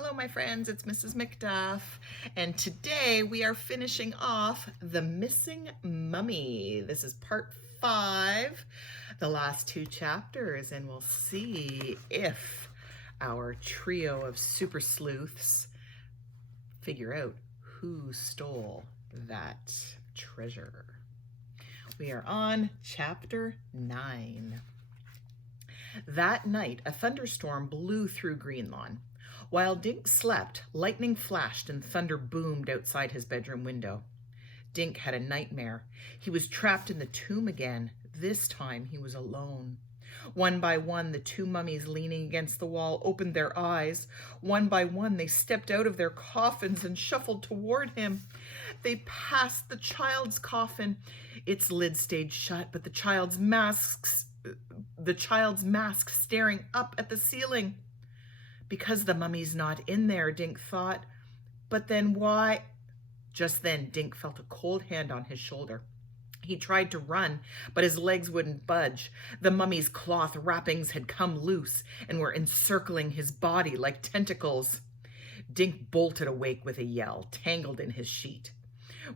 Hello, my friends, it's Mrs. McDuff, and today we are finishing off The Missing Mummy. This is part 5, the last 2 chapters, and we'll see if our trio of super sleuths figure out who stole that treasure. We are on chapter 9. That night, a thunderstorm blew through Greenlawn. While Dink slept, lightning flashed and thunder boomed outside his bedroom window. Dink had a nightmare. He was trapped in the tomb again. This time he was alone. One by one, the 2 mummies leaning against the wall opened their eyes. One by one, they stepped out of their coffins and shuffled toward him. They passed the child's coffin. Its lid stayed shut, but the child's mask staring up at the ceiling. Because the mummy's not in there, Dink thought. But then why? Just then, Dink felt a cold hand on his shoulder. He tried to run, but his legs wouldn't budge. The mummy's cloth wrappings had come loose and were encircling his body like tentacles. Dink bolted awake with a yell, tangled in his sheet.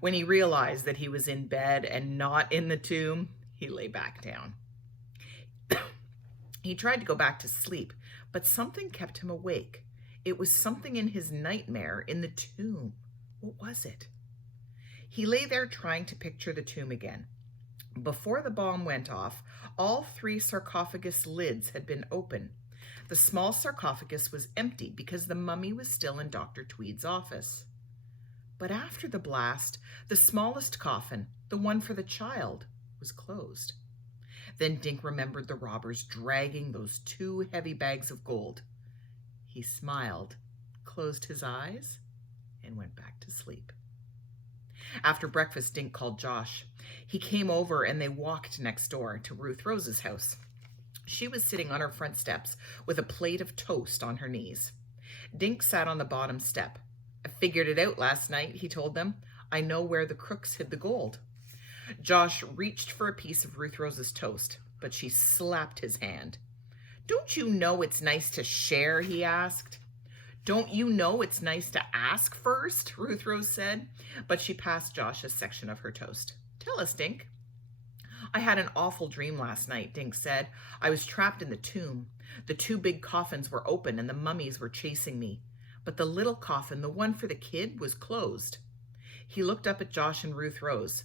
When he realized that he was in bed and not in the tomb, he lay back down. He tried to go back to sleep, but something kept him awake. It was something in his nightmare in the tomb. What was it? He lay there trying to picture the tomb again. Before the bomb went off, all 3 sarcophagus lids had been open. The small sarcophagus was empty because the mummy was still in Dr. Tweed's office. But after the blast, the smallest coffin, the one for the child, was closed. Then Dink remembered the robbers dragging those 2 heavy bags of gold. He smiled, closed his eyes, and went back to sleep. After breakfast, Dink called Josh. He came over and they walked next door to Ruth Rose's house. She was sitting on her front steps with a plate of toast on her knees. Dink sat on the bottom step. "I figured it out last night," he told them. "I know where the crooks hid the gold." Josh reached for a piece of Ruth Rose's toast, but she slapped his hand. "Don't you know it's nice to share?" he asked. "Don't you know it's nice to ask first?" Ruth Rose said, but she passed Josh a section of her toast. "Tell us, Dink." "I had an awful dream last night," Dink said. "I was trapped in the tomb. The 2 big coffins were open and the mummies were chasing me. But the little coffin, the one for the kid, was closed." He looked up at Josh and Ruth Rose.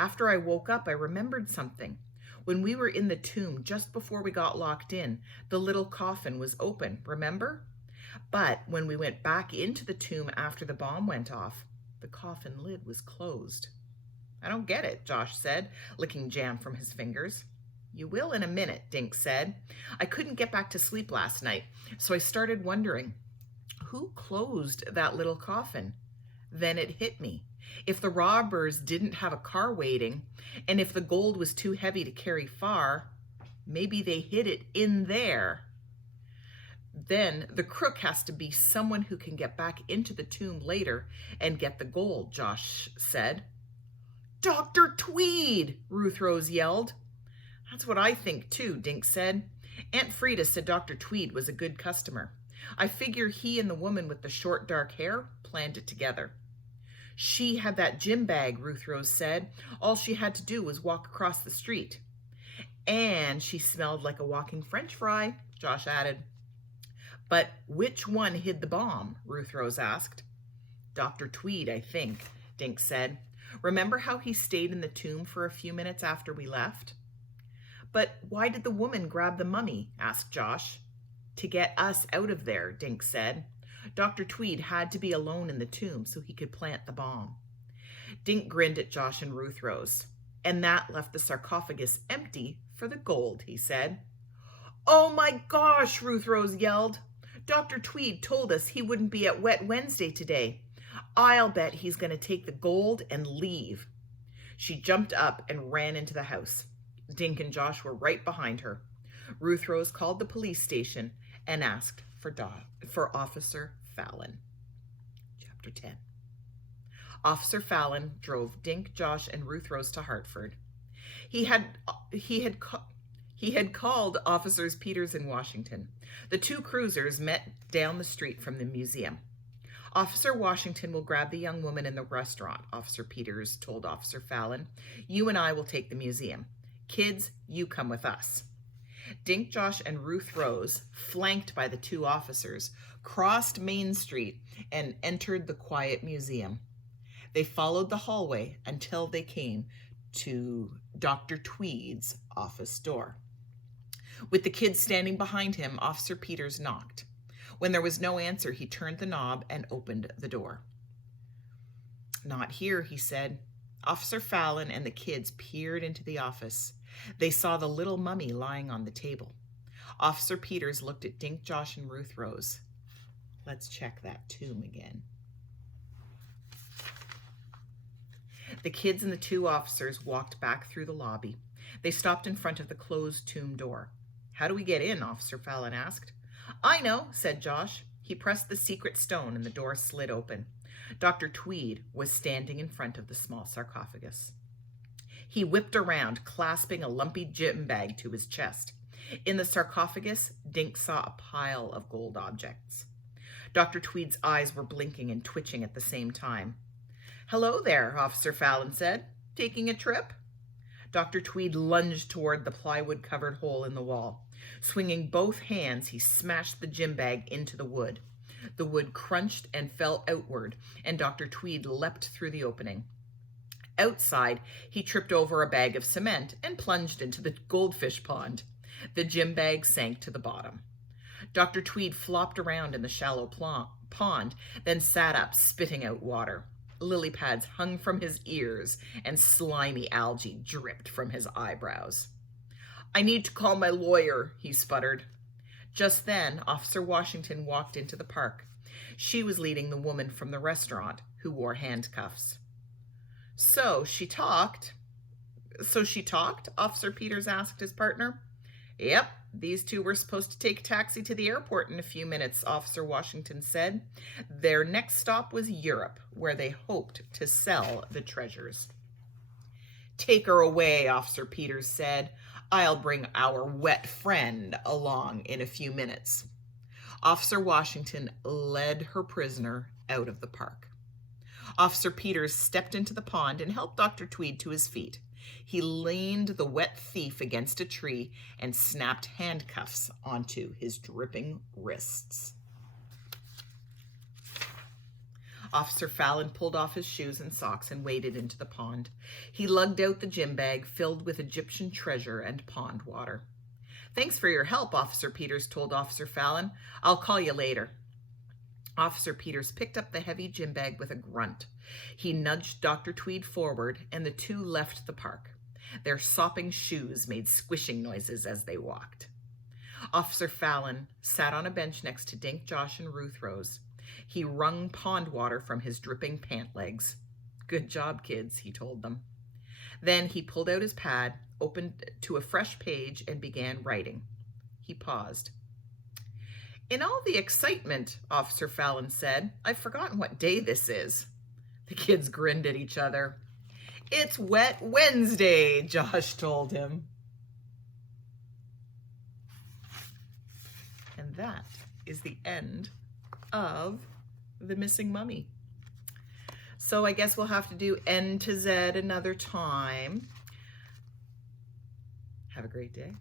"After I woke up, I remembered something. When we were in the tomb, just before we got locked in, the little coffin was open, remember? But when we went back into the tomb after the bomb went off, the coffin lid was closed." "I don't get it," Josh said, licking jam from his fingers. "You will in a minute," Dink said. "I couldn't get back to sleep last night, so I started wondering, who closed that little coffin? Then it hit me. If the robbers didn't have a car waiting, and if the gold was too heavy to carry far, maybe they hid it in there. Then the crook has to be someone who can get back into the tomb later and get the gold," Josh said. "Dr. Tweed!" Ruth Rose yelled. "That's what I think too," Dink said. "Aunt Frida said Dr. Tweed was a good customer. I figure he and the woman with the short dark hair planned it together." "She had that gym bag," Ruth Rose said. "All she had to do was walk across the street." "And she smelled like a walking French fry," Josh added. "But which one hid the bomb?" Ruth Rose asked. "Dr. Tweed, I think," Dink said. "Remember how he stayed in the tomb for a few minutes after we left?" "But why did the woman grab the mummy?" asked Josh. "To get us out of there," Dink said. "Dr. Tweed had to be alone in the tomb so he could plant the bomb." Dink grinned at Josh and Ruth Rose. "And that left the sarcophagus empty for the gold," he said. "Oh my gosh," Ruth Rose yelled. "Dr. Tweed told us he wouldn't be at Wet Wednesday today. I'll bet he's going to take the gold and leave." She jumped up and ran into the house. Dink and Josh were right behind her. Ruth Rose called the police station and asked for Officer Fallon. Chapter 10. Officer Fallon drove Dink, Josh, and Ruth Rose to Hartford. He had He had called Officers Peters and Washington. The two cruisers met down the street from the museum. Officer Washington will grab the young woman in the restaurant, Officer Peters told Officer Fallon. You and I will take the museum. Kids, you come with us. Dink, Josh, and Ruth Rose, flanked by the two officers, crossed Main Street and entered the quiet museum. They followed the hallway until they came to Dr. Tweed's office door. With the kids standing behind him, Officer Peters knocked. When there was no answer, he turned the knob and opened the door. Not here, he said. Officer Fallon and the kids peered into the office. They saw the little mummy lying on the table. Officer Peters looked at Dink, Josh, and Ruth Rose. Let's check that tomb again. The kids and the two officers walked back through the lobby. They stopped in front of the closed tomb door. How do we get in? Officer Fallon asked. I know, said Josh. He pressed the secret stone and the door slid open. Dr. Tweed was standing in front of the small sarcophagus. He whipped around, clasping a lumpy gym bag to his chest. In the sarcophagus, Dink saw a pile of gold objects. Dr. Tweed's eyes were blinking and twitching at the same time. Hello there, Officer Fallon said. Taking a trip? Dr. Tweed lunged toward the plywood-covered hole in the wall. Swinging both hands, he smashed the gym bag into the wood. The wood crunched and fell outward, and Dr. Tweed leapt through the opening. Outside, he tripped over a bag of cement and plunged into the goldfish pond. The gym bag sank to the bottom. Dr. Tweed flopped around in the shallow pond, then sat up, spitting out water. Lily pads hung from his ears, and slimy algae dripped from his eyebrows. I need to call my lawyer, he sputtered. Just then, Officer Washington walked into the park. She was leading the woman from the restaurant, who wore handcuffs. So she talked, Officer Peters asked his partner. Yep, these two were supposed to take a taxi to the airport in a few minutes, Officer Washington said. Their next stop was Europe, where they hoped to sell the treasures. Take her away, Officer Peters said. I'll bring our wet friend along in a few minutes. Officer Washington led her prisoner out of the park. Officer Peters stepped into the pond and helped Dr. Tweed to his feet. He leaned the wet thief against a tree and snapped handcuffs onto his dripping wrists. Officer Fallon pulled off his shoes and socks and waded into the pond. He lugged out the gym bag filled with Egyptian treasure and pond water. Thanks for your help, Officer Peters told Officer Fallon. I'll call you later. Officer Peters picked up the heavy gym bag with a grunt. He nudged Dr. Tweed forward, and the two left the park. Their sopping shoes made squishing noises as they walked. Officer Fallon sat on a bench next to Dink, Josh, and Ruth Rose. He wrung pond water from his dripping pant legs. Good job, kids, he told them. Then he pulled out his pad, opened to a fresh page, and began writing. He paused. In all the excitement, Officer Fallon said, I've forgotten what day this is. The kids grinned at each other. It's Wet Wednesday, Josh told him. And that is the end of The Missing Mummy. So I guess we'll have to do N to Z another time. Have a great day.